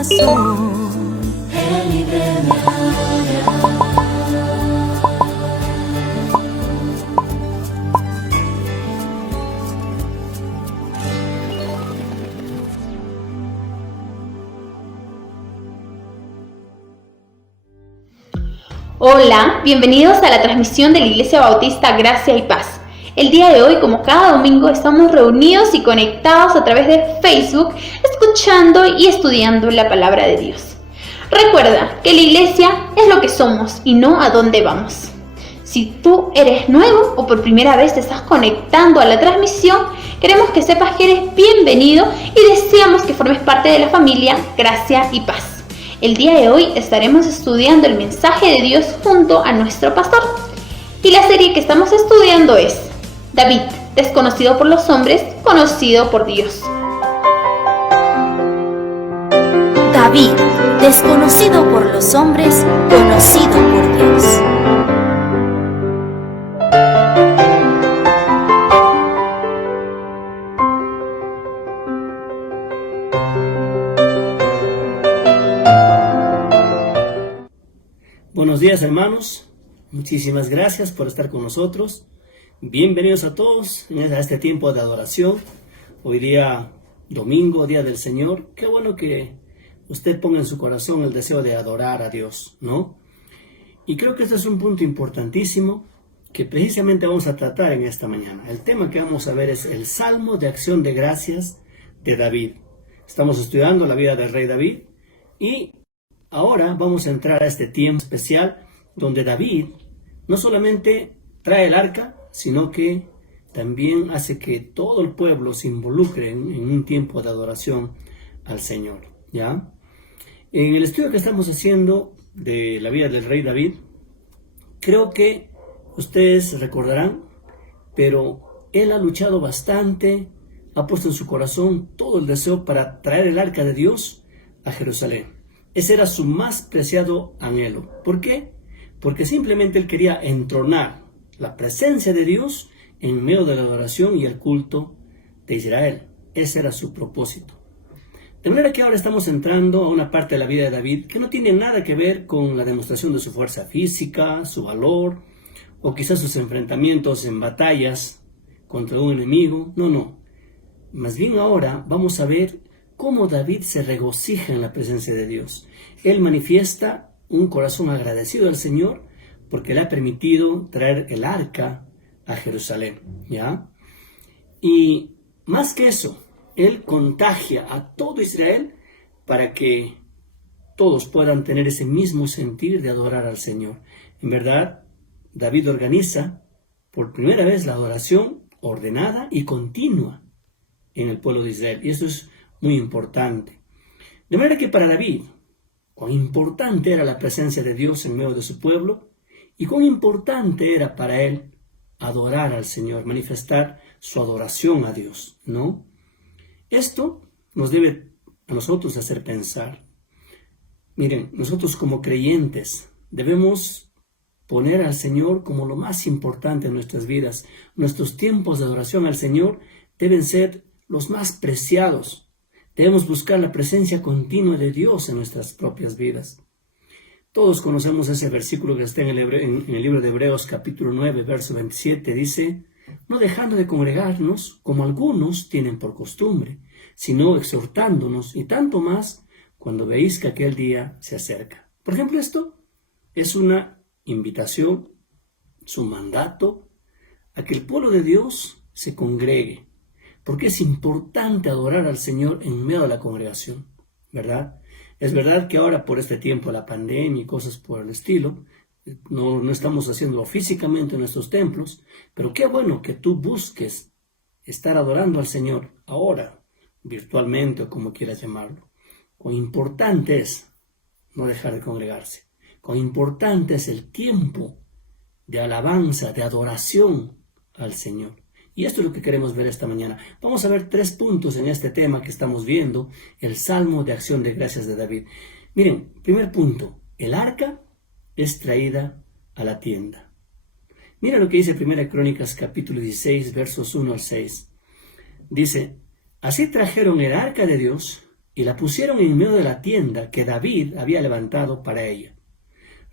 corazón. Él libre me hará. Hola, bienvenidos a la transmisión de la Iglesia Bautista Gracia y Paz. El día de hoy, como cada domingo, estamos reunidos y conectados a través de Facebook, escuchando y estudiando la palabra de Dios. Recuerda que la iglesia es lo que somos y no a dónde vamos. Si tú eres nuevo o por primera vez te estás conectando a la transmisión, queremos que sepas que eres bienvenido y deseamos que formes parte de la familia Gracia y Paz. El día de hoy estaremos estudiando el mensaje de Dios junto a nuestro pastor. Y la serie que estamos estudiando es David, desconocido por los hombres, conocido por Dios. David, desconocido por los hombres, conocido por Dios. Buenos días, hermanos, muchísimas gracias por estar con nosotros. Bienvenidos a todos a este tiempo de adoración. Hoy día domingo, día del Señor. Qué bueno que usted ponga en su corazón el deseo de adorar a Dios, ¿no? Y creo que este es un punto importantísimo que precisamente vamos a tratar en esta mañana. El tema que vamos a ver es el Salmo de Acción de Gracias de David. Estamos estudiando la vida del rey David y ahora vamos a entrar a este tiempo especial donde David no solamente trae el arca, sino que también hace que todo el pueblo se involucre en un tiempo de adoración al Señor, ¿ya? En el estudio que estamos haciendo de la vida del rey David, creo que ustedes recordarán, pero él ha luchado bastante, ha puesto en su corazón todo el deseo para traer el arca de Dios a Jerusalén. Ese era su más preciado anhelo. ¿Por qué? Porque simplemente él quería entronar la presencia de Dios en medio de la adoración y el culto de Israel. Ese era su propósito. De manera que ahora estamos entrando a una parte de la vida de David que no tiene nada que ver con la demostración de su fuerza física, su valor, o quizás sus enfrentamientos en batallas contra un enemigo. No. Más bien ahora vamos a ver cómo David se regocija en la presencia de Dios. Él manifiesta un corazón agradecido al Señor porque le ha permitido traer el arca a Jerusalén, ¿ya? Y más que eso, él contagia a todo Israel para que todos puedan tener ese mismo sentir de adorar al Señor. En verdad, David organiza por primera vez la adoración ordenada y continua en el pueblo de Israel. Y eso es muy importante. De manera que para David, cuán importante era la presencia de Dios en medio de su pueblo y cuán importante era para él adorar al Señor, manifestar su adoración a Dios, ¿no? Esto nos debe a nosotros hacer pensar. Miren, nosotros como creyentes debemos poner al Señor como lo más importante en nuestras vidas. Nuestros tiempos de adoración al Señor deben ser los más preciados. Debemos buscar la presencia continua de Dios en nuestras propias vidas. Todos conocemos ese versículo que está en el libro de Hebreos capítulo 9, verso 27. Dice, no dejando de congregarnos como algunos tienen por costumbre, sino exhortándonos y tanto más cuando veis que aquel día se acerca. Por ejemplo, esto es una invitación, es un mandato a que el pueblo de Dios se congregue. Porque es importante adorar al Señor en medio de la congregación, ¿verdad? Es verdad que ahora por este tiempo, la pandemia y cosas por el estilo, no estamos haciéndolo físicamente en nuestros templos, pero qué bueno que tú busques estar adorando al Señor ahora, virtualmente o como quieras llamarlo. Cuán importante es no dejar de congregarse. Cuán importante es el tiempo de alabanza, de adoración al Señor. Y esto es lo que queremos ver esta mañana. Vamos a ver 3 puntos en este tema que estamos viendo, el Salmo de Acción de Gracias de David. Miren, primer punto, el arca es traída a la tienda. Mira lo que dice 1 Crónicas capítulo 16, versos 1 al 6. Dice, así trajeron el arca de Dios y la pusieron en medio de la tienda que David había levantado para ella.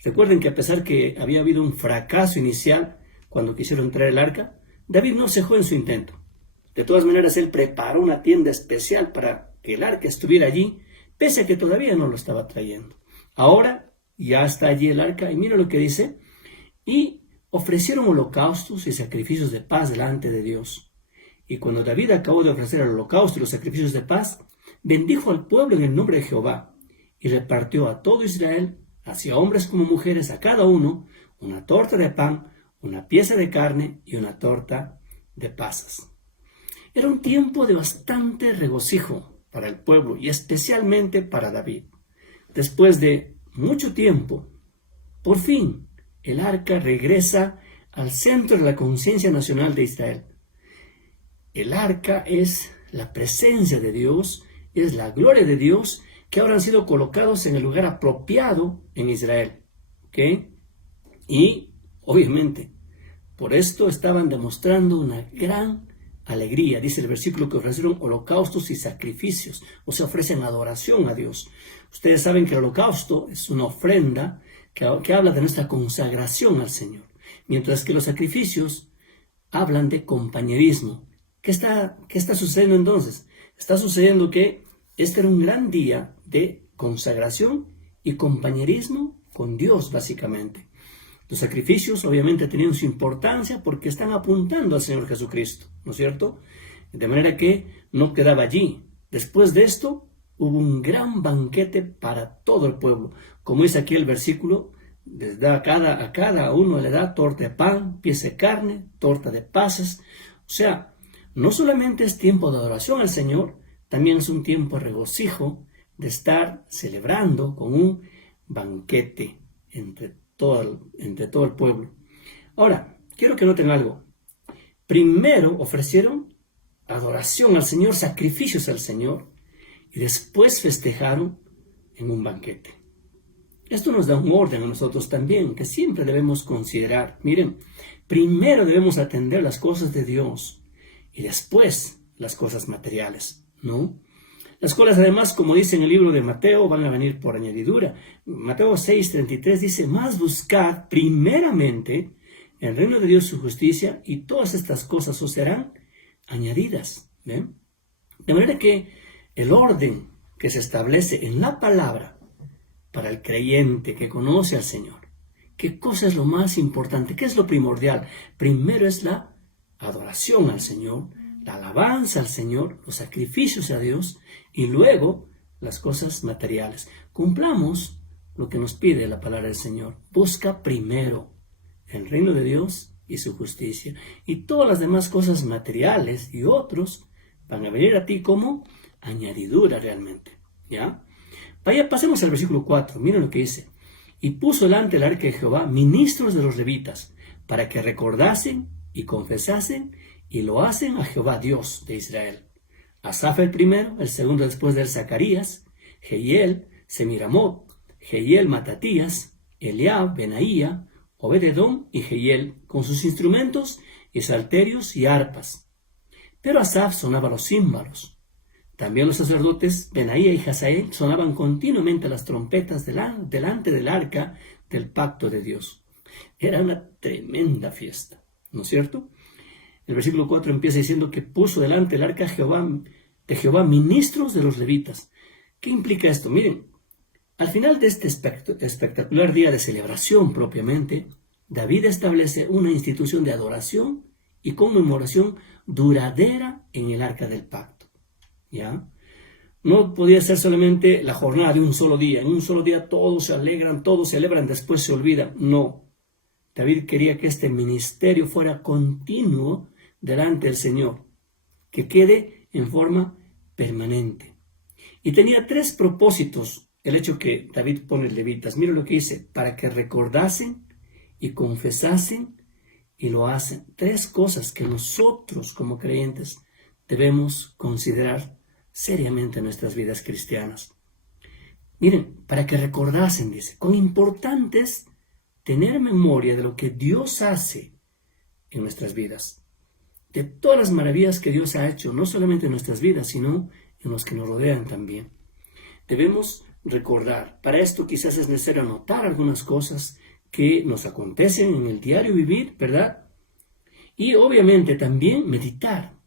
Recuerden que a pesar que había habido un fracaso inicial cuando quisieron traer el arca, David no cejó en su intento. De todas maneras, él preparó una tienda especial para que el arca estuviera allí, pese a que todavía no lo estaba trayendo. Ahora ya está allí el arca, y mira lo que dice: y ofrecieron holocaustos y sacrificios de paz delante de Dios. Y cuando David acabó de ofrecer el holocausto y los sacrificios de paz, bendijo al pueblo en el nombre de Jehová, y repartió a todo Israel, hacia hombres como mujeres, a cada uno, una torta de pan, una pieza de carne y una torta de pasas. Era un tiempo de bastante regocijo para el pueblo y especialmente para David. Después de mucho tiempo, por fin, el arca regresa al centro de la conciencia nacional de Israel. El arca es la presencia de Dios, es la gloria de Dios, que ahora han sido colocados en el lugar apropiado en Israel. ¿Ok? Y, obviamente, por esto estaban demostrando una gran alegría. Dice el versículo que ofrecieron holocaustos y sacrificios, o sea, ofrecen adoración a Dios. Ustedes saben que el holocausto es una ofrenda que habla de nuestra consagración al Señor, mientras que los sacrificios hablan de compañerismo. ¿Qué está sucediendo entonces? Está sucediendo que este era un gran día de consagración y compañerismo con Dios, básicamente. Los sacrificios obviamente tenían su importancia porque están apuntando al Señor Jesucristo, ¿no es cierto? De manera que no quedaba allí. Después de esto hubo un gran banquete para todo el pueblo. Como dice aquí el versículo, les da a cada uno le da torta de pan, pieza de carne, torta de pasas. O sea, no solamente es tiempo de adoración al Señor, también es un tiempo de regocijo, de estar celebrando con un banquete entre todo el pueblo. Ahora, quiero que noten algo. Primero ofrecieron adoración al Señor, sacrificios al Señor, y después festejaron en un banquete. Esto nos da un orden a nosotros también, que siempre debemos considerar. Miren, primero debemos atender las cosas de Dios y después las cosas materiales, ¿no? Las cuales además, como dice en el libro de Mateo, van a venir por añadidura. Mateo 6:33 dice: más buscad primeramente el reino de Dios, su justicia, y todas estas cosas os serán añadidas. ¿Ven? De manera que el orden que se establece en la palabra para el creyente que conoce al Señor, ¿qué cosa es lo más importante? ¿Qué es lo primordial? Primero es la adoración al Señor, la alabanza al Señor, los sacrificios a Dios, y luego las cosas materiales. Cumplamos lo que nos pide la palabra del Señor. Busca primero el reino de Dios y su justicia, y todas las demás cosas materiales y otros van a venir a ti como añadidura realmente. ¿Ya? Pasemos al versículo 4. Miren lo que dice: y puso delante el arca de Jehová ministros de los levitas, para que recordasen y confesasen y lo hacen a Jehová Dios de Israel. Asaf el primero, el segundo después de él Zacarías, Jehiel, Semiramot, Jehiel Matatías, Eliab, Benaía, Obed-edom y Jehiel, con sus instrumentos y salterios y arpas. Pero Asaf sonaba los címbalos. También los sacerdotes Benaía y Hazael sonaban continuamente las trompetas delante del arca del pacto de Dios. Era una tremenda fiesta, ¿no es cierto? El versículo 4 empieza diciendo que puso delante el arca de Jehová ministros de los levitas. ¿Qué implica esto? Miren, al final de este espectacular día de celebración propiamente, David establece una institución de adoración y conmemoración duradera en el arca del pacto. ¿Ya? No podía ser solamente la jornada de un solo día. En un solo día todos se alegran, todos celebran, después se olvidan. No. David quería que este ministerio fuera continuo delante del Señor, que quede en forma permanente. Y tenía 3 propósitos el hecho que David pone levitas. Mira lo que dice: para que recordasen y confesasen y lo hacen. 3 cosas que nosotros como creyentes debemos considerar seriamente en nuestras vidas cristianas. Miren, para que recordasen, dice, cuán importante es tener memoria de lo que Dios hace en nuestras vidas, de todas las maravillas que Dios ha hecho, no solamente en nuestras vidas, sino en los que nos rodean también. debemos recordar. Para esto quizás es necesario anotar algunas cosas que nos acontecen en el diario vivir, ¿verdad? Y obviamente también meditar,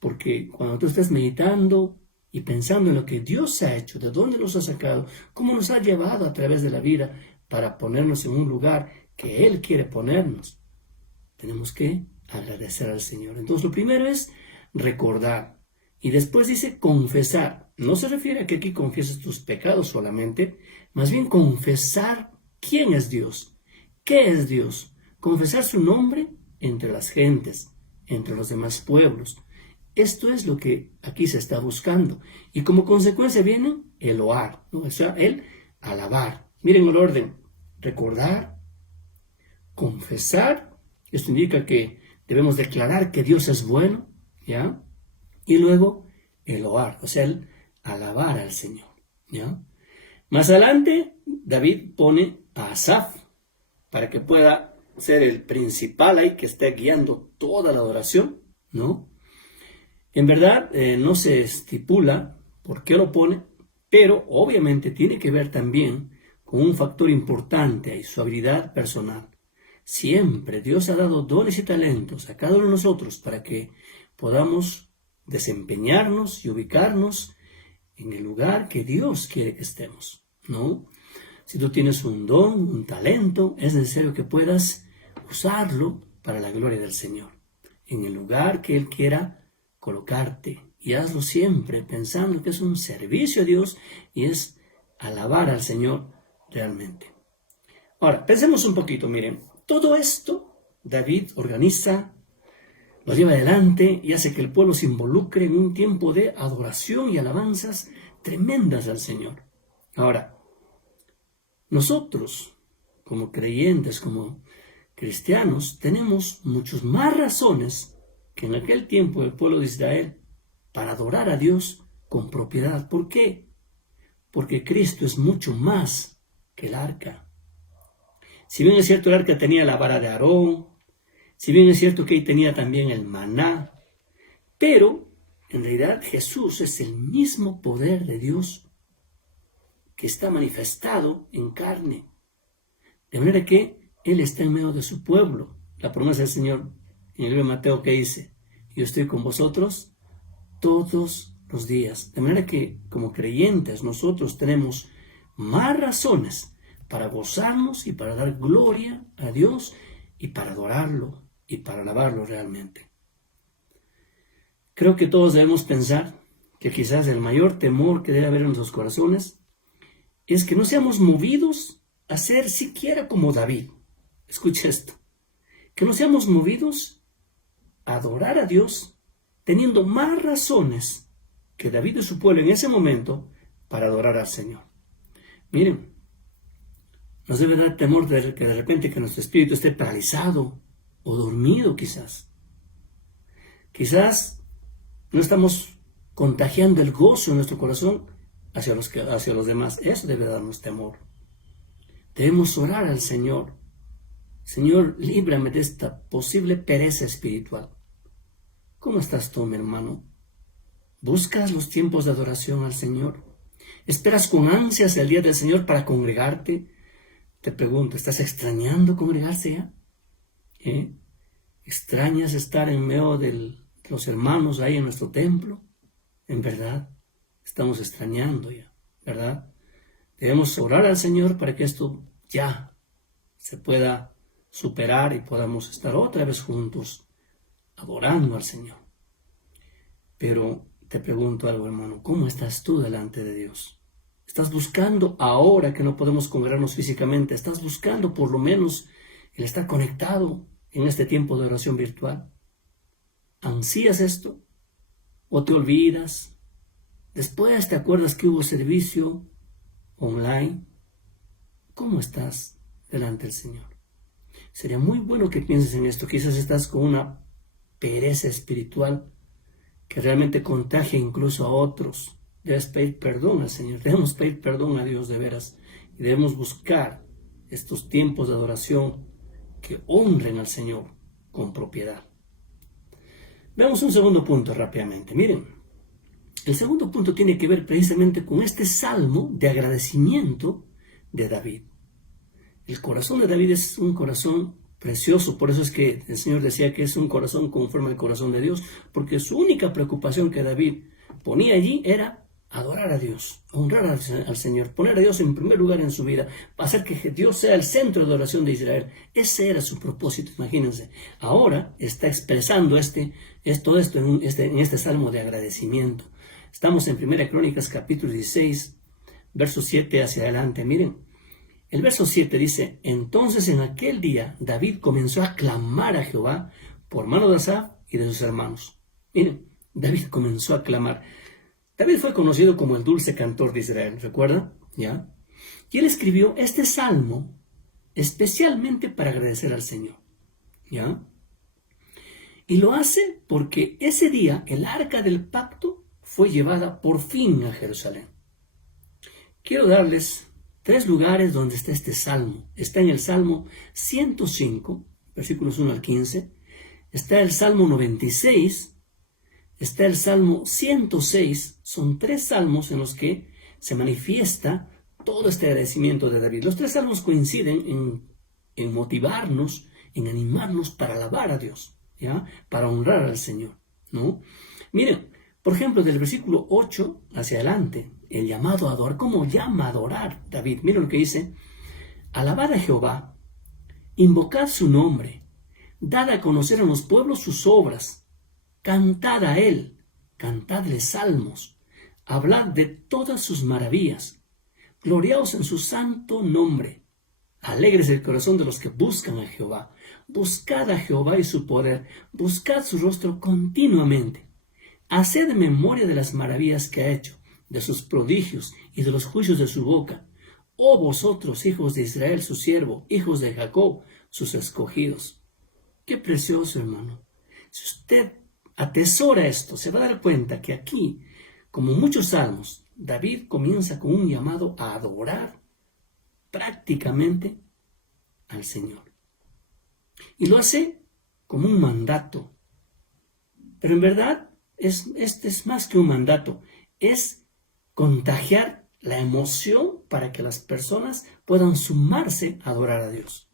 porque cuando tú estás meditando y pensando en lo que Dios ha hecho, de dónde nos ha sacado, cómo nos ha llevado a través de la vida para ponernos en un lugar que Él quiere ponernos, tenemos que agradecer al Señor. Entonces lo primero es recordar y después dice confesar. No se refiere a que aquí confieses tus pecados solamente, más bien confesar quién es Dios, qué es Dios, confesar su nombre entre las gentes, entre los demás pueblos. Esto es lo que aquí se está buscando. Y como consecuencia viene el loar, ¿no? O sea, el alabar. Miren el orden: recordar, confesar. Esto indica que debemos declarar que Dios es bueno, ¿ya? Y luego el loar, o sea, el alabar al Señor, ¿ya? Más adelante, David pone a Asaf para que pueda ser el principal ahí que esté guiando toda la adoración, ¿no? En verdad, no se estipula por qué lo pone, pero obviamente tiene que ver también con un factor importante ahí, su habilidad personal. Siempre Dios ha dado dones y talentos a cada uno de nosotros para que podamos desempeñarnos y ubicarnos en el lugar que Dios quiere que estemos, ¿no? Si tú tienes un don, un talento, es necesario que puedas usarlo para la gloria del Señor, en el lugar que Él quiera colocarte, y hazlo siempre pensando que es un servicio a Dios y es alabar al Señor realmente. Ahora, pensemos un poquito, miren, todo esto David organiza, lo lleva adelante y hace que el pueblo se involucre en un tiempo de adoración y alabanzas tremendas al Señor. Ahora, nosotros, como creyentes, como cristianos, tenemos muchas más razones que en aquel tiempo el pueblo de Israel para adorar a Dios con propiedad. ¿Por qué? Porque Cristo es mucho más que el arca. Si bien es cierto el arca tenía la vara de Aarón, si bien es cierto que ahí tenía también el maná, pero en realidad Jesús es el mismo poder de Dios que está manifestado en carne. De manera que Él está en medio de su pueblo. La promesa del Señor en el libro de Mateo que dice: yo estoy con vosotros todos los días. De manera que como creyentes nosotros tenemos más razones para gozarnos y para dar gloria a Dios y para adorarlo y para alabarlo realmente. Creo que todos debemos pensar que quizás el mayor temor que debe haber en nuestros corazones es que no seamos movidos a ser siquiera como David. Escucha esto: que no seamos movidos a adorar a Dios teniendo más razones que David y su pueblo en ese momento para adorar al Señor. Miren, nos debe dar temor de que de repente que nuestro espíritu esté paralizado o dormido quizás. Quizás no estamos contagiando el gozo en nuestro corazón hacia los demás. Eso debe darnos temor. Debemos orar al Señor: Señor, líbrame de esta posible pereza espiritual. ¿Cómo estás tú, mi hermano? ¿Buscas los tiempos de adoración al Señor? ¿Esperas con ansias el día del Señor para congregarte? Te pregunto, ¿estás extrañando congregarse ya? ¿Extrañas estar en medio de los hermanos ahí en nuestro templo? En verdad, estamos extrañando ya, ¿verdad? Debemos orar al Señor para que esto ya se pueda superar y podamos estar otra vez juntos adorando al Señor. Pero te pregunto algo, hermano: ¿cómo estás tú delante de Dios? ¿Estás buscando, ahora que no podemos congregarnos físicamente, estás buscando por lo menos el estar conectado en este tiempo de oración virtual? ¿Ansías esto? ¿O te olvidas? Después te acuerdas que hubo servicio online. ¿Cómo estás delante del Señor? Sería muy bueno que pienses en esto. Quizás estás con una pereza espiritual que realmente contagia incluso a otros. Debes pedir perdón al Señor. Debemos pedir perdón a Dios de veras. Y debemos buscar estos tiempos de adoración que honren al Señor con propiedad. Veamos un segundo punto rápidamente. Miren, El segundo punto tiene que ver precisamente con este salmo de agradecimiento de David. El corazón de David es un corazón precioso, por eso es que el Señor decía que es un corazón conforme al corazón de Dios, porque su única preocupación que David ponía allí era adorar a Dios, honrar al Señor, poner a Dios en primer lugar en su vida, hacer que Dios sea el centro de adoración de Israel. Ese era su propósito, imagínense. Ahora está expresando todo esto en este salmo de agradecimiento. Estamos en 1 Crónicas capítulo 16, verso 7 hacia adelante. Miren, el verso 7 dice: entonces en aquel día David comenzó a clamar a Jehová por mano de Asaf y de sus hermanos. Miren, David comenzó a clamar. David fue conocido como el dulce cantor de Israel, ¿recuerdan? ¿Ya? Y él escribió este salmo especialmente para agradecer al Señor. ¿Ya? Y lo hace porque ese día el arca del pacto fue llevada por fin a Jerusalén. Quiero darles 3 lugares donde está este salmo. Está en el Salmo 105, versículos 1 al 15. Está el Salmo 96. Está el Salmo 106. Son 3 salmos en los que se manifiesta todo este agradecimiento de David. Los 3 salmos coinciden en motivarnos, en animarnos para alabar a Dios, ¿ya? Para honrar al Señor, ¿no? Miren, por ejemplo, del versículo 8 hacia adelante, el llamado a adorar. ¿Cómo llama a adorar David? Miren lo que dice: alabad a Jehová, invocad su nombre, dad a conocer en los pueblos sus obras, cantad a él, cantadle salmos, hablad de todas sus maravillas, gloriaos en su santo nombre, alegres el corazón de los que buscan a Jehová, buscad a Jehová y su poder, buscad su rostro continuamente, haced memoria de las maravillas que ha hecho, de sus prodigios y de los juicios de su boca. Oh vosotros, hijos de Israel, su siervo, hijos de Jacob, sus escogidos. Qué precioso, hermano. Si usted atesora esto, se va a dar cuenta que aquí, como muchos salmos, David comienza con un llamado a adorar prácticamente al Señor. Y lo hace como un mandato. Pero en verdad, este es más que un mandato, es contagiar la emoción para que las personas puedan sumarse a adorar a Dios.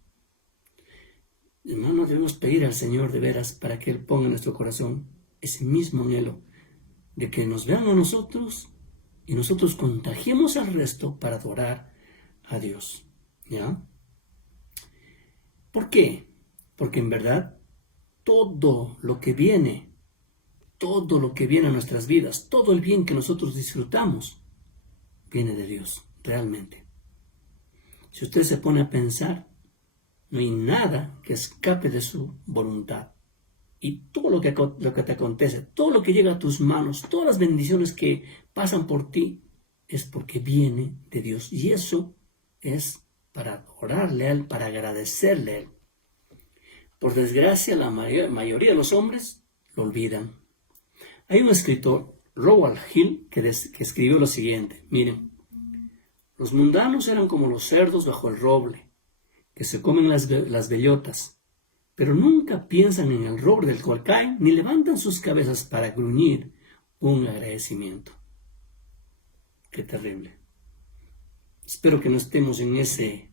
Hermano, debemos pedir al Señor de veras para que Él ponga en nuestro corazón ese mismo anhelo de que nos vean a nosotros y nosotros contagiemos al resto para adorar a Dios. ¿Ya? ¿Por qué? Porque en verdad todo lo que viene a nuestras vidas, todo el bien que nosotros disfrutamos, viene de Dios, realmente. Si usted se pone a pensar, no hay nada que escape de su voluntad. Y todo lo que te acontece, todo lo que llega a tus manos, todas las bendiciones que pasan por ti, es porque viene de Dios. Y eso es para adorarle a Él, para agradecerle a Él. Por desgracia, la mayoría de los hombres lo olvidan. Hay un escritor, Rowald Hill, que escribió lo siguiente. Miren, los mundanos eran como los cerdos bajo el roble, que se comen las bellotas, pero nunca piensan en el roble del cual caen, ni levantan sus cabezas para gruñir un agradecimiento. Qué terrible. Espero que no estemos en ese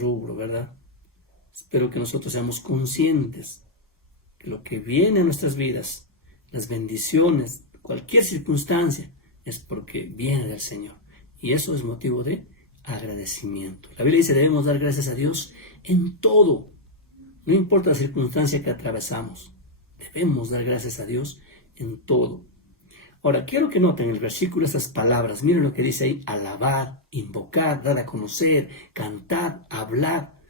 rubro, ¿verdad? Espero que nosotros seamos conscientes que lo que viene a nuestras vidas, las bendiciones, cualquier circunstancia, es porque viene del Señor. Y eso es motivo de agradecimiento. La Biblia dice, debemos dar gracias a Dios en todo. No importa la circunstancia que atravesamos. Debemos dar gracias a Dios en todo. Ahora, quiero que noten el versículo estas palabras. Miren lo que dice ahí: alabad, invocar, dar a conocer, cantar, hablar,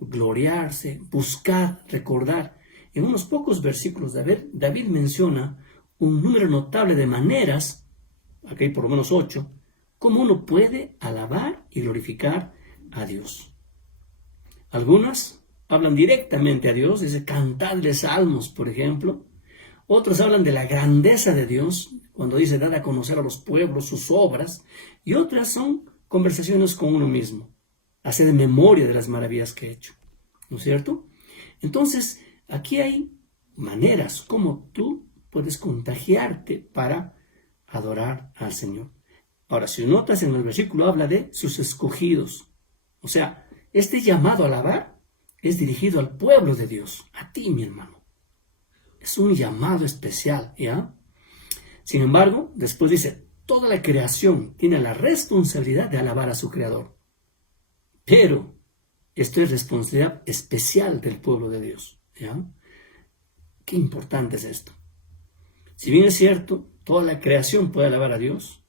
gloriarse, buscar, recordar. En unos pocos versículos David menciona un número notable de maneras, aquí hay por lo menos 8, cómo uno puede alabar y glorificar a Dios. Algunas hablan directamente a Dios, dice cantadle salmos, por ejemplo. Otros hablan de la grandeza de Dios, cuando dice dar a conocer a los pueblos sus obras. Y otras son conversaciones con uno mismo, hacer memoria de las maravillas que he hecho. ¿No es cierto? Entonces, aquí hay maneras como tú puedes contagiarte para adorar al Señor. Ahora, si notas en el versículo habla de sus escogidos. O sea, este llamado a alabar es dirigido al pueblo de Dios, a ti, mi hermano. Es un llamado especial, ¿ya? Sin embargo, después dice, toda la creación tiene la responsabilidad de alabar a su Creador. Pero esto es responsabilidad especial del pueblo de Dios, ¿ya? Qué importante es esto. Si bien es cierto, toda la creación puede alabar a Dios,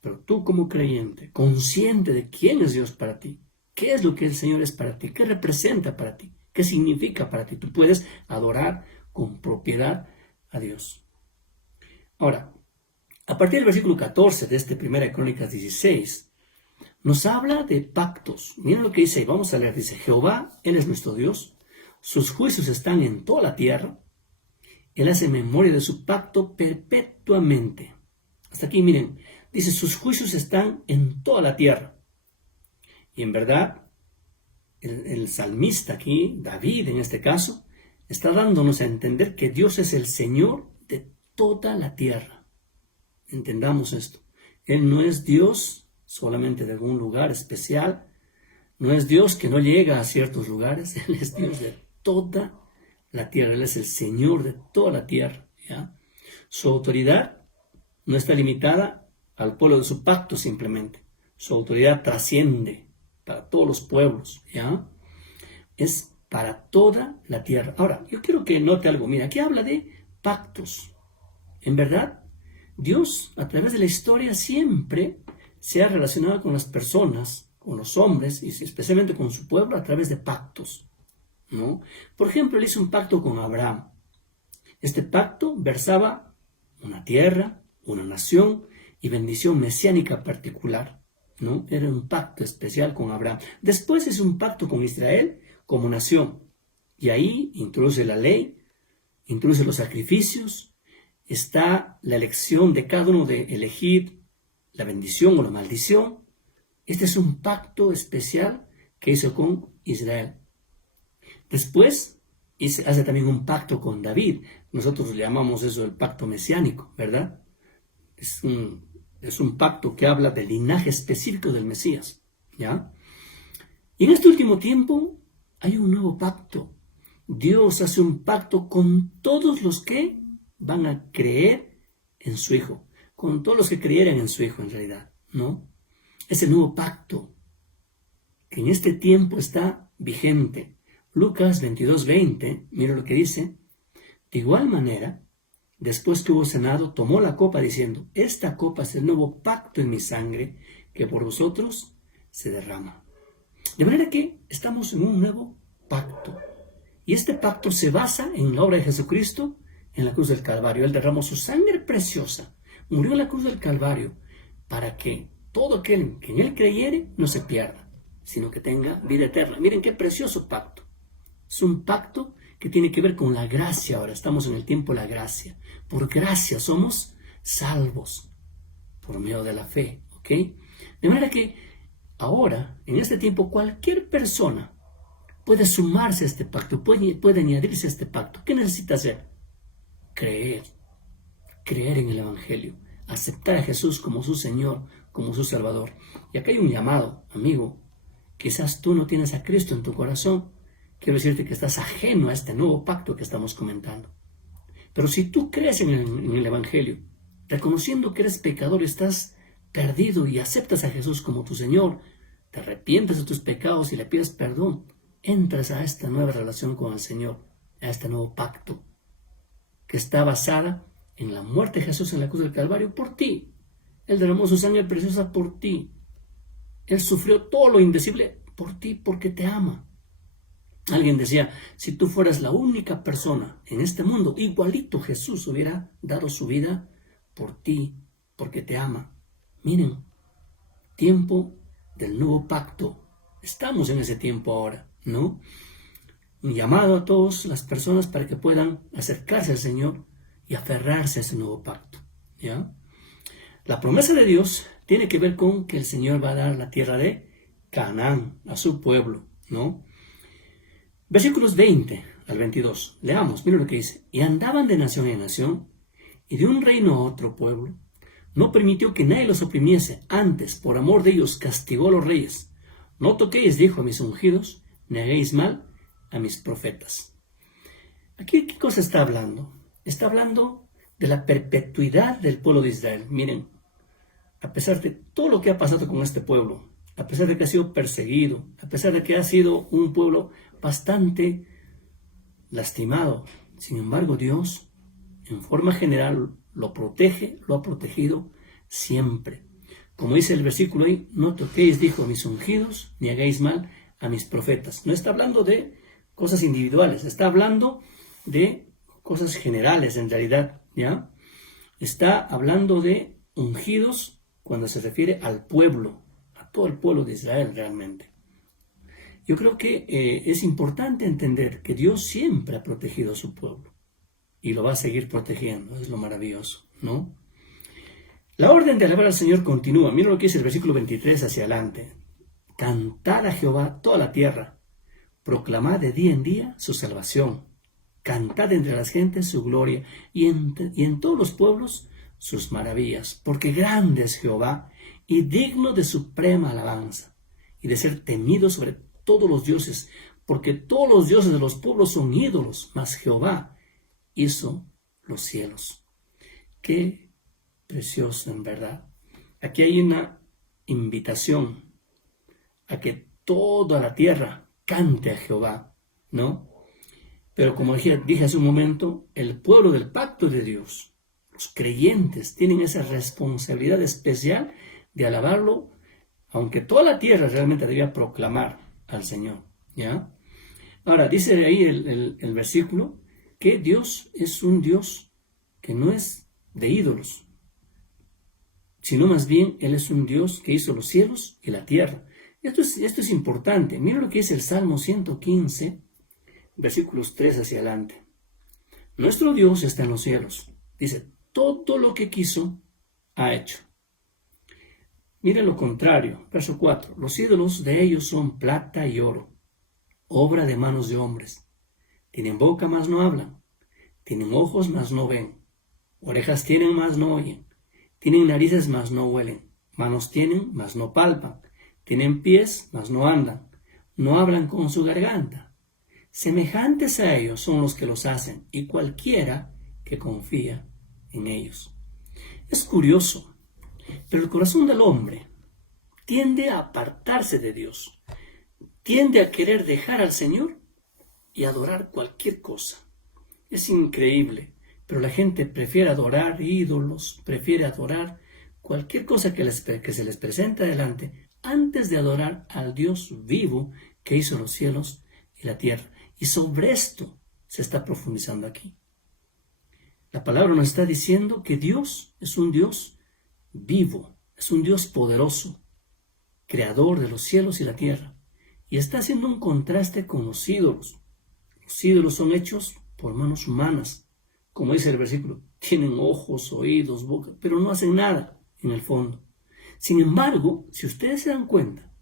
pero tú como creyente, consciente de quién es Dios para ti, qué es lo que el Señor es para ti, qué representa para ti, qué significa para ti, tú puedes adorar con propiedad a Dios. Ahora, a partir del versículo 14 de este 1 Crónicas 16, nos habla de pactos. Miren lo que dice ahí, vamos a leer, dice, Jehová, Él es nuestro Dios, sus juicios están en toda la tierra, Él hace memoria de su pacto perpetuamente. Hasta aquí, miren, dice, sus juicios están en toda la tierra. Y en verdad, el salmista aquí, David en este caso, está dándonos a entender que Dios es el Señor de toda la tierra. Entendamos esto. Él no es Dios solamente de algún lugar especial, no es Dios que no llega a ciertos lugares, Él es Dios de toda la tierra, Él es el Señor de toda la tierra, ¿ya? Su autoridad no está limitada al pueblo de su pacto simplemente, su autoridad trasciende para todos los pueblos, ¿ya? Es para toda la tierra. Ahora, yo quiero que note algo, mira, aquí habla de pactos. En verdad, Dios a través de la historia siempre se ha relacionado con las personas, con los hombres y especialmente con su pueblo a través de pactos, ¿no? Por ejemplo, Él hizo un pacto con Abraham. Este pacto versaba una tierra, una nación y bendición mesiánica particular, ¿no? Era un pacto especial con Abraham. Después es un pacto con Israel como nación. Y ahí introduce la ley, introduce los sacrificios, está la elección de cada uno de elegir la bendición o la maldición. Este es un pacto especial que hizo con Israel. Después hace también un pacto con David. Nosotros le llamamos eso el pacto mesiánico, ¿verdad? Es un pacto que habla del linaje específico del Mesías, ¿ya? Y en este último tiempo hay un nuevo pacto. Dios hace un pacto con todos los que van a creer en su Hijo, con todos los que creyeran en su Hijo en realidad, ¿no? Es el nuevo pacto que en este tiempo está vigente. Lucas 22:20, mira lo que dice. De igual manera, después que hubo cenado, tomó la copa diciendo, esta copa es el nuevo pacto en mi sangre que por vosotros se derrama. De manera que estamos en un nuevo pacto. Y este pacto se basa en la obra de Jesucristo en la cruz del Calvario. Él derramó su sangre preciosa, murió en la cruz del Calvario, para que todo aquel que en Él creyere no se pierda, sino que tenga vida eterna. Miren qué precioso pacto. Es un pacto que tiene que ver con la gracia. Ahora estamos en el tiempo de la gracia. Por gracia somos salvos por medio de la fe, ¿ok? De manera que ahora, en este tiempo, cualquier persona puede sumarse a este pacto, puede añadirse a este pacto. ¿Qué necesita hacer? Creer en el Evangelio, aceptar a Jesús como su Señor, como su Salvador. Y acá hay un llamado, amigo. Quizás tú no tienes a Cristo en tu corazón. Quiero decirte que estás ajeno a este nuevo pacto que estamos comentando. Pero si tú crees en el Evangelio, reconociendo que eres pecador, estás perdido y aceptas a Jesús como tu Señor, te arrepientes de tus pecados y le pides perdón, entras a esta nueva relación con el Señor, a este nuevo pacto, que está basada en la muerte de Jesús en la cruz del Calvario por ti. Él derramó su sangre preciosa por ti. Él sufrió todo lo indecible por ti porque te ama. Alguien decía, si tú fueras la única persona en este mundo, igualito Jesús hubiera dado su vida por ti, porque te ama. Miren, tiempo del nuevo pacto. Estamos en ese tiempo ahora, ¿no? Un llamado a todas las personas para que puedan acercarse al Señor y aferrarse a ese nuevo pacto, ¿ya? La promesa de Dios tiene que ver con que el Señor va a dar la tierra de Canaán a su pueblo, ¿no? Versículos 20 al 22. Leamos, mira lo que dice. Y andaban de nación en nación, y de un reino a otro pueblo, No permitió que nadie los oprimiese, antes, por amor de ellos, castigó a los reyes. No toquéis, dijo, a mis ungidos, ni hagáis mal a mis profetas. Aquí, ¿qué cosa está hablando? Está hablando de la perpetuidad del pueblo de Israel. Miren, a pesar de todo lo que ha pasado con este pueblo, a pesar de que ha sido perseguido, a pesar de que ha sido un pueblo bastante lastimado, sin embargo, Dios, en forma general, lo protege, lo ha protegido siempre. Como dice el versículo ahí, no toquéis, dijo, a mis ungidos, ni hagáis mal a mis profetas. No está hablando de cosas individuales, está hablando de cosas generales en realidad, ¿ya? Está hablando de ungidos cuando se refiere al pueblo, a todo el pueblo de Israel realmente. Yo creo que es importante entender que Dios siempre ha protegido a su pueblo y lo va a seguir protegiendo, es lo maravilloso, ¿no? La orden de alabar al Señor continúa. Mira lo que dice el versículo 23 hacia adelante. Cantad a Jehová toda la tierra, proclamad de día en día su salvación, cantad entre las gentes su gloria y en todos los pueblos sus maravillas, porque grande es Jehová y digno de suprema alabanza y de ser temido sobre todos los dioses, porque todos los dioses de los pueblos son ídolos, mas Jehová hizo los cielos. Qué precioso, en verdad. Aquí hay una invitación a que toda la tierra cante a Jehová, ¿no? Pero como dije hace un momento, el pueblo del pacto de Dios, los creyentes, tienen esa responsabilidad especial de alabarlo, aunque toda la tierra realmente debía proclamar al Señor, ¿ya? Ahora, dice ahí el versículo que Dios es un Dios que no es de ídolos, sino más bien Él es un Dios que hizo los cielos y la tierra. Esto es importante. Mira lo que es el Salmo 115, versículos 3 hacia adelante. Nuestro Dios está en los cielos. Dice, todo lo que quiso, ha hecho. Mira lo contrario, verso 4. Los ídolos de ellos son plata y oro, obra de manos de hombres. Tienen boca, mas no hablan. Tienen ojos, mas no ven. Orejas tienen, mas no oyen. Tienen narices, mas no huelen. Manos tienen, mas no palpan. Tienen pies, mas no andan. No hablan con su garganta. Semejantes a ellos son los que los hacen, y cualquiera que confía en ellos. Es curioso, pero el corazón del hombre tiende a apartarse de Dios. Tiende a querer dejar al Señor y adorar cualquier cosa. Es increíble, pero la gente prefiere adorar ídolos, prefiere adorar cualquier cosa que se les presente adelante antes de adorar al Dios vivo que hizo los cielos y la tierra. Y sobre esto se está profundizando aquí. La palabra nos está diciendo que Dios es un Dios vivo, es un Dios poderoso, creador de los cielos y la tierra. Y está haciendo un contraste con los ídolos. Los ídolos son hechos por manos humanas. Como dice el versículo, tienen ojos, oídos, boca, pero no hacen nada en el fondo. Sin embargo, si ustedes se dan cuenta,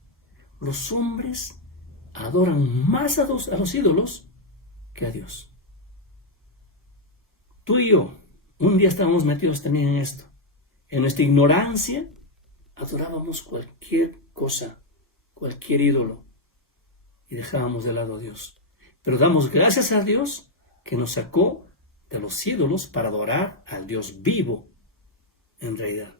los hombres adoran más a los ídolos que a Dios. Tú y yo, un día estábamos metidos también en esto. En nuestra ignorancia, adorábamos cualquier cosa, cualquier ídolo, y dejábamos de lado a Dios. Pero damos gracias a Dios que nos sacó de los ídolos para adorar al Dios vivo, en realidad.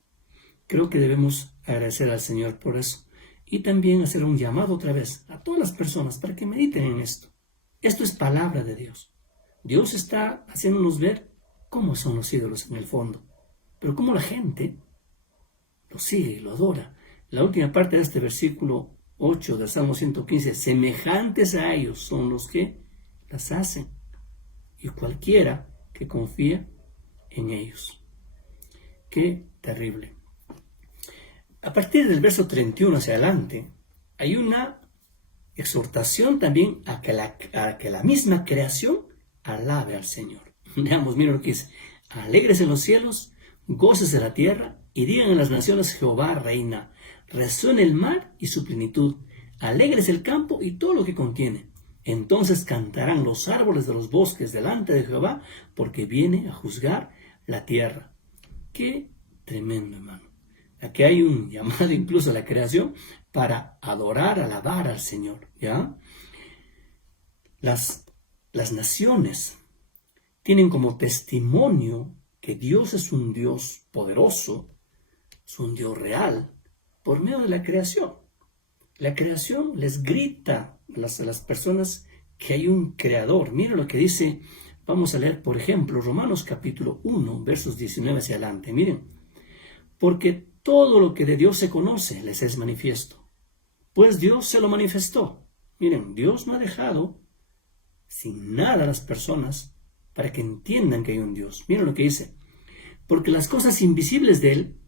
Creo que debemos agradecer al Señor por eso. Y también hacer un llamado otra vez a todas las personas para que mediten en esto. Esto es palabra de Dios. Dios está haciéndonos ver cómo son los ídolos en el fondo, pero cómo la gente lo sigue y lo adora. La última parte de este versículo 8 del Salmo 115, semejantes a ellos son los que las hacen, y cualquiera que confía en ellos. Qué terrible. A partir del verso 31 hacia adelante, hay una exhortación también a que la misma creación alabe al Señor. Veamos, mira lo que dice. Alégrese en los cielos, gócese la tierra, y digan en las naciones, Jehová reina. Resuene el mar y su plenitud. Alégrese el campo y todo lo que contiene. Entonces cantarán los árboles de los bosques delante de Jehová, porque viene a juzgar la tierra. Qué tremendo, hermano. Aquí hay un llamado incluso a la creación para adorar, alabar al Señor, ¿ya? Las naciones tienen como testimonio que Dios es un Dios poderoso, es un Dios real, por medio de la creación. La creación les grita a las personas que hay un creador. Mira lo que dice, vamos a leer, por ejemplo, Romanos capítulo 1, versos 19 hacia adelante. Miren, porque todo lo que de Dios se conoce les es manifiesto, pues Dios se lo manifestó. Miren, Dios no ha dejado sin nada a las personas para que entiendan que hay un Dios. Miren lo que dice, porque las cosas invisibles de Él,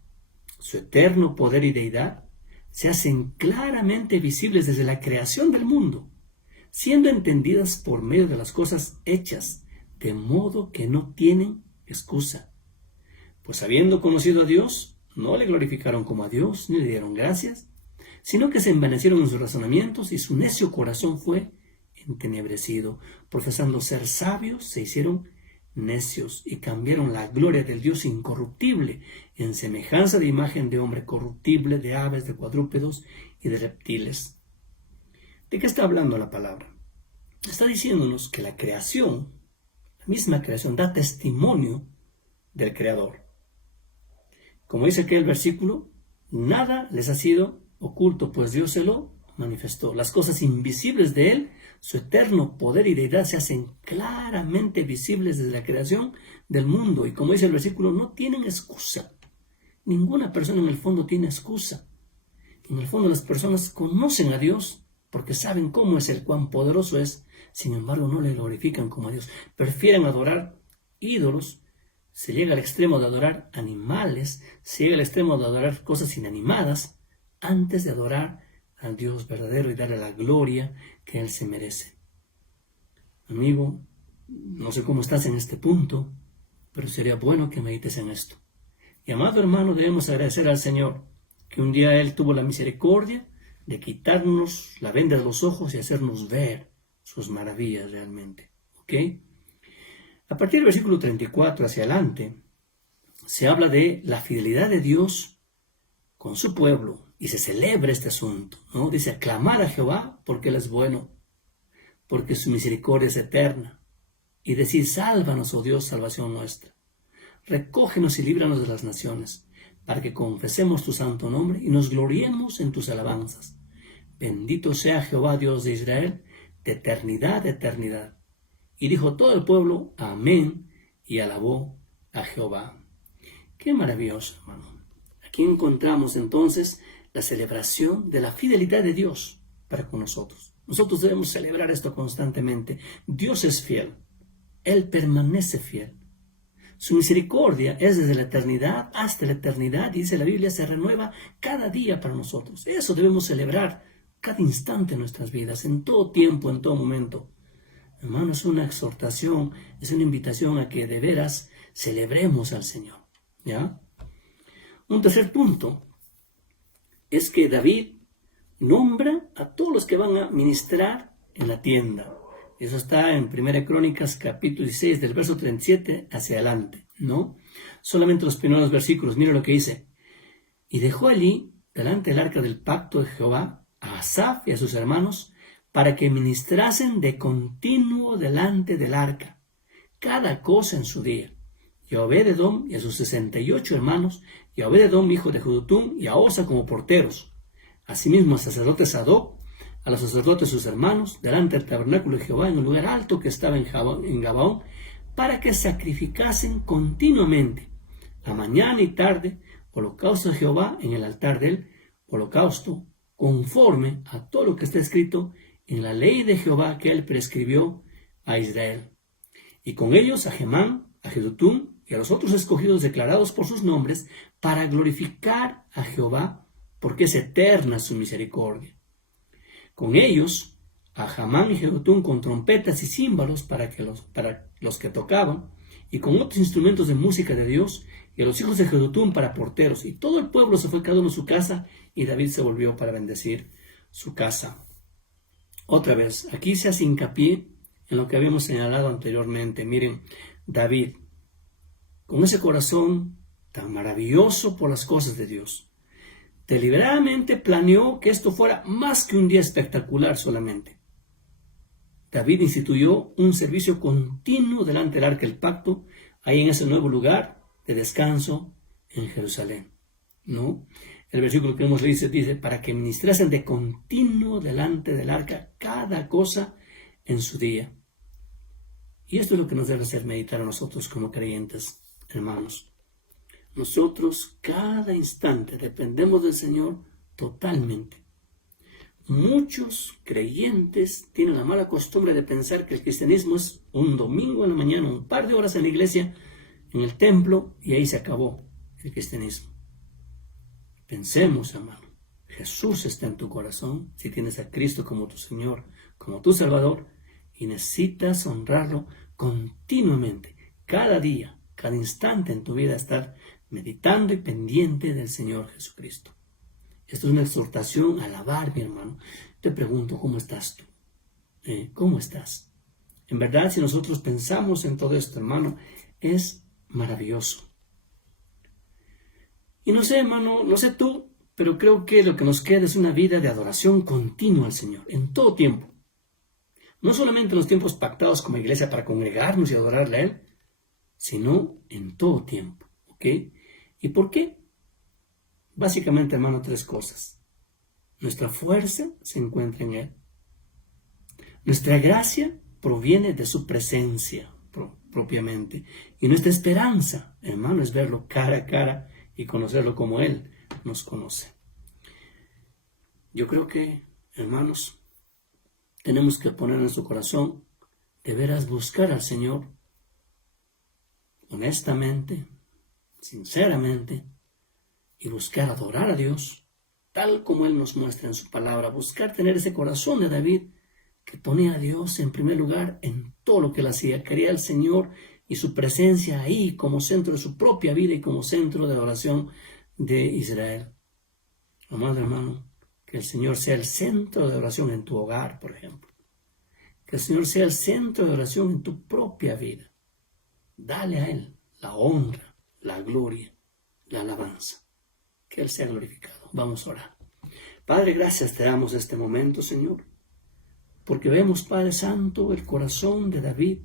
su eterno poder y deidad, se hacen claramente visibles desde la creación del mundo, siendo entendidas por medio de las cosas hechas, de modo que no tienen excusa. Pues habiendo conocido a Dios, no le glorificaron como a Dios, ni le dieron gracias, sino que se envanecieron en sus razonamientos y su necio corazón fue entenebrecido. Profesando ser sabios, se hicieron necios y cambiaron la gloria del Dios incorruptible en semejanza de imagen de hombre corruptible, de aves, de cuadrúpedos y de reptiles. ¿De qué está hablando la palabra? Está diciéndonos que la creación, la misma creación, da testimonio del Creador. Como dice aquí el versículo, nada les ha sido oculto, pues Dios se lo manifestó. Las cosas invisibles de Él, su eterno poder y deidad, se hacen claramente visibles desde la creación del mundo. Y como dice el versículo, no tienen excusa. Ninguna persona en el fondo tiene excusa. En el fondo las personas conocen a Dios porque saben cómo es Él, cuán poderoso es. Sin embargo, no le glorifican como a Dios. Prefieren adorar ídolos. Se llega al extremo de adorar animales. Se llega al extremo de adorar cosas inanimadas antes de adorar al Dios verdadero y darle la gloria que Él se merece. Amigo, no sé cómo estás en este punto, pero sería bueno que medites en esto. Y amado hermano, debemos agradecer al Señor que un día Él tuvo la misericordia de quitarnos la venda de los ojos y hacernos ver sus maravillas realmente. ¿Ok? A partir del versículo 34 hacia adelante, se habla de la fidelidad de Dios con su pueblo. Y se celebra este asunto, ¿no? Dice, aclamar a Jehová porque Él es bueno, porque su misericordia es eterna. Y decir, sálvanos, oh Dios, salvación nuestra. Recógenos y líbranos de las naciones, para que confesemos tu santo nombre y nos gloriemos en tus alabanzas. Bendito sea Jehová, Dios de Israel, de eternidad a eternidad. Y dijo todo el pueblo, amén, y alabó a Jehová. Qué maravilloso, hermano. Aquí encontramos entonces la celebración de la fidelidad de Dios para con nosotros. Nosotros debemos celebrar esto constantemente. Dios es fiel. Él permanece fiel. Su misericordia es desde la eternidad hasta la eternidad, y dice la Biblia, se renueva cada día para nosotros. Eso debemos celebrar cada instante de nuestras vidas, en todo tiempo, en todo momento. Hermano, es una exhortación, es una invitación a que de veras celebremos al Señor. ¿Ya? Un tercer punto es que David nombra a todos los que van a ministrar en la tienda. Eso está en 1 Crónicas capítulo 16 del verso 37 hacia adelante, ¿no? Solamente los primeros versículos, mira lo que dice. Y dejó allí, delante del arca del pacto de Jehová, a Asaf y a sus hermanos, para que ministrasen de continuo delante del arca, cada cosa en su día. Y a Obed-edom y a sus 68 hermanos, y a Obed-edom hijo de Jedutum, y a Osa como porteros. Asimismo al sacerdote Sadoc, a los sacerdotes sus hermanos, delante del tabernáculo de Jehová, en un lugar alto que estaba en Gabaón, para que sacrificasen continuamente, a mañana y tarde, holocausto a Jehová en el altar del holocausto, conforme a todo lo que está escrito en la ley de Jehová que él prescribió a Israel. Y con ellos a Gemán, a Jedutum y a los otros escogidos declarados por sus nombres, para glorificar a Jehová, porque es eterna su misericordia. Con ellos, a Jamán y Jedutum con trompetas y címbalos para los que tocaban, y con otros instrumentos de música de Dios, y a los hijos de Jedutum para porteros. Y todo el pueblo se fue cada uno a su casa, y David se volvió para bendecir su casa. Otra vez, aquí se hace hincapié en lo que habíamos señalado anteriormente. Miren, David, con ese corazón tan maravilloso por las cosas de Dios. Deliberadamente planeó que esto fuera más que un día espectacular solamente. David instituyó un servicio continuo delante del arca del pacto, ahí en ese nuevo lugar de descanso en Jerusalén. ¿No? El versículo que hemos leído dice, para que ministrasen de continuo delante del arca cada cosa en su día. Y esto es lo que nos debe hacer meditar a nosotros como creyentes, hermanos. Nosotros cada instante dependemos del Señor totalmente. Muchos creyentes tienen la mala costumbre de pensar que el cristianismo es un domingo en la mañana, un par de horas en la iglesia, en el templo, y ahí se acabó el cristianismo. Pensemos, hermano, Jesús está en tu corazón, si tienes a Cristo como tu Señor, como tu Salvador, y necesitas honrarlo continuamente, cada día, cada instante en tu vida, estar meditando y pendiente del Señor Jesucristo. Esto es una exhortación a alabar, mi hermano. Te pregunto, ¿cómo estás tú? ¿Cómo estás? En verdad, si nosotros pensamos en todo esto, hermano, es maravilloso. Y no sé, hermano, no sé tú, pero creo que lo que nos queda es una vida de adoración continua al Señor, en todo tiempo. No solamente en los tiempos pactados como iglesia para congregarnos y adorarle a Él, sino en todo tiempo. ¿Ok? ¿Y por qué? Básicamente, hermano, tres cosas. Nuestra fuerza se encuentra en Él. Nuestra gracia proviene de su presencia propiamente. Y nuestra esperanza, hermano, es verlo cara a cara y conocerlo como Él nos conoce. Yo creo que, hermanos, tenemos que poner en nuestro corazón de veras buscar al Señor honestamente, sinceramente, y buscar adorar a Dios, tal como Él nos muestra en su palabra, buscar tener ese corazón de David, que ponía a Dios en primer lugar en todo lo que Él hacía, quería al Señor y su presencia ahí como centro de su propia vida y como centro de adoración de Israel. Amado hermano, que el Señor sea el centro de oración en tu hogar, por ejemplo. Que el Señor sea el centro de oración en tu propia vida. Dale a Él la honra, la gloria, la alabanza. Que Él sea glorificado. Vamos a orar. Padre, gracias te damos este momento, Señor, porque vemos, Padre Santo, el corazón de David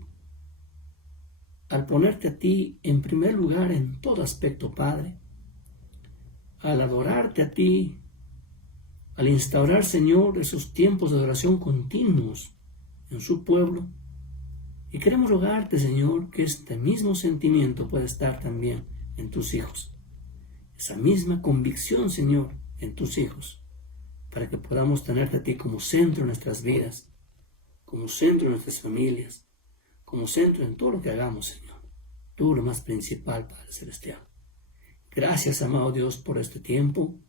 al ponerte a ti en primer lugar en todo aspecto, Padre, al adorarte a ti, al instaurar, Señor, esos tiempos de adoración continuos en su pueblo. Y queremos rogarte, Señor, que este mismo sentimiento pueda estar también en tus hijos. Esa misma convicción, Señor, en tus hijos, para que podamos tenerte a ti como centro en nuestras vidas, como centro en nuestras familias, como centro en todo lo que hagamos, Señor. Tú lo más principal, Padre Celestial. Gracias, amado Dios, por este tiempo.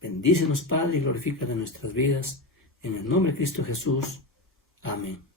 Bendícenos, Padre, y glorifica de nuestras vidas. En el nombre de Cristo Jesús. Amén.